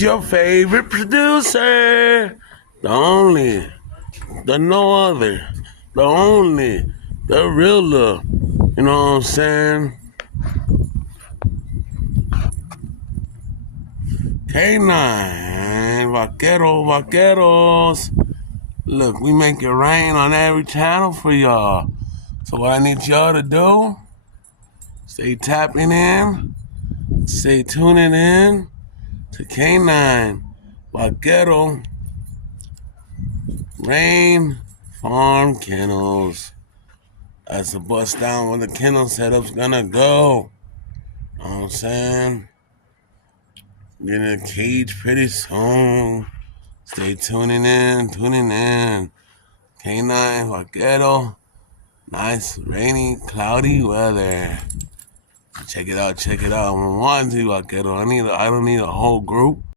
your favorite producer, the only, the no other, the only, the realer. You know what I'm saying? K9, Vaqueros. Look, we make it rain on every channel for y'all. So what I need y'all to do, stay tapping in, stay tuning in to K9, Vaquero, Rain Farm Kennels. That's a bust down where the kennel setup's gonna go. Know what I'm saying? Getting a cage pretty soon. Stay tuning in. K9, Vaquero. Nice, rainy, cloudy weather. Check it out. I'm one to Vaquero. I don't need a whole group.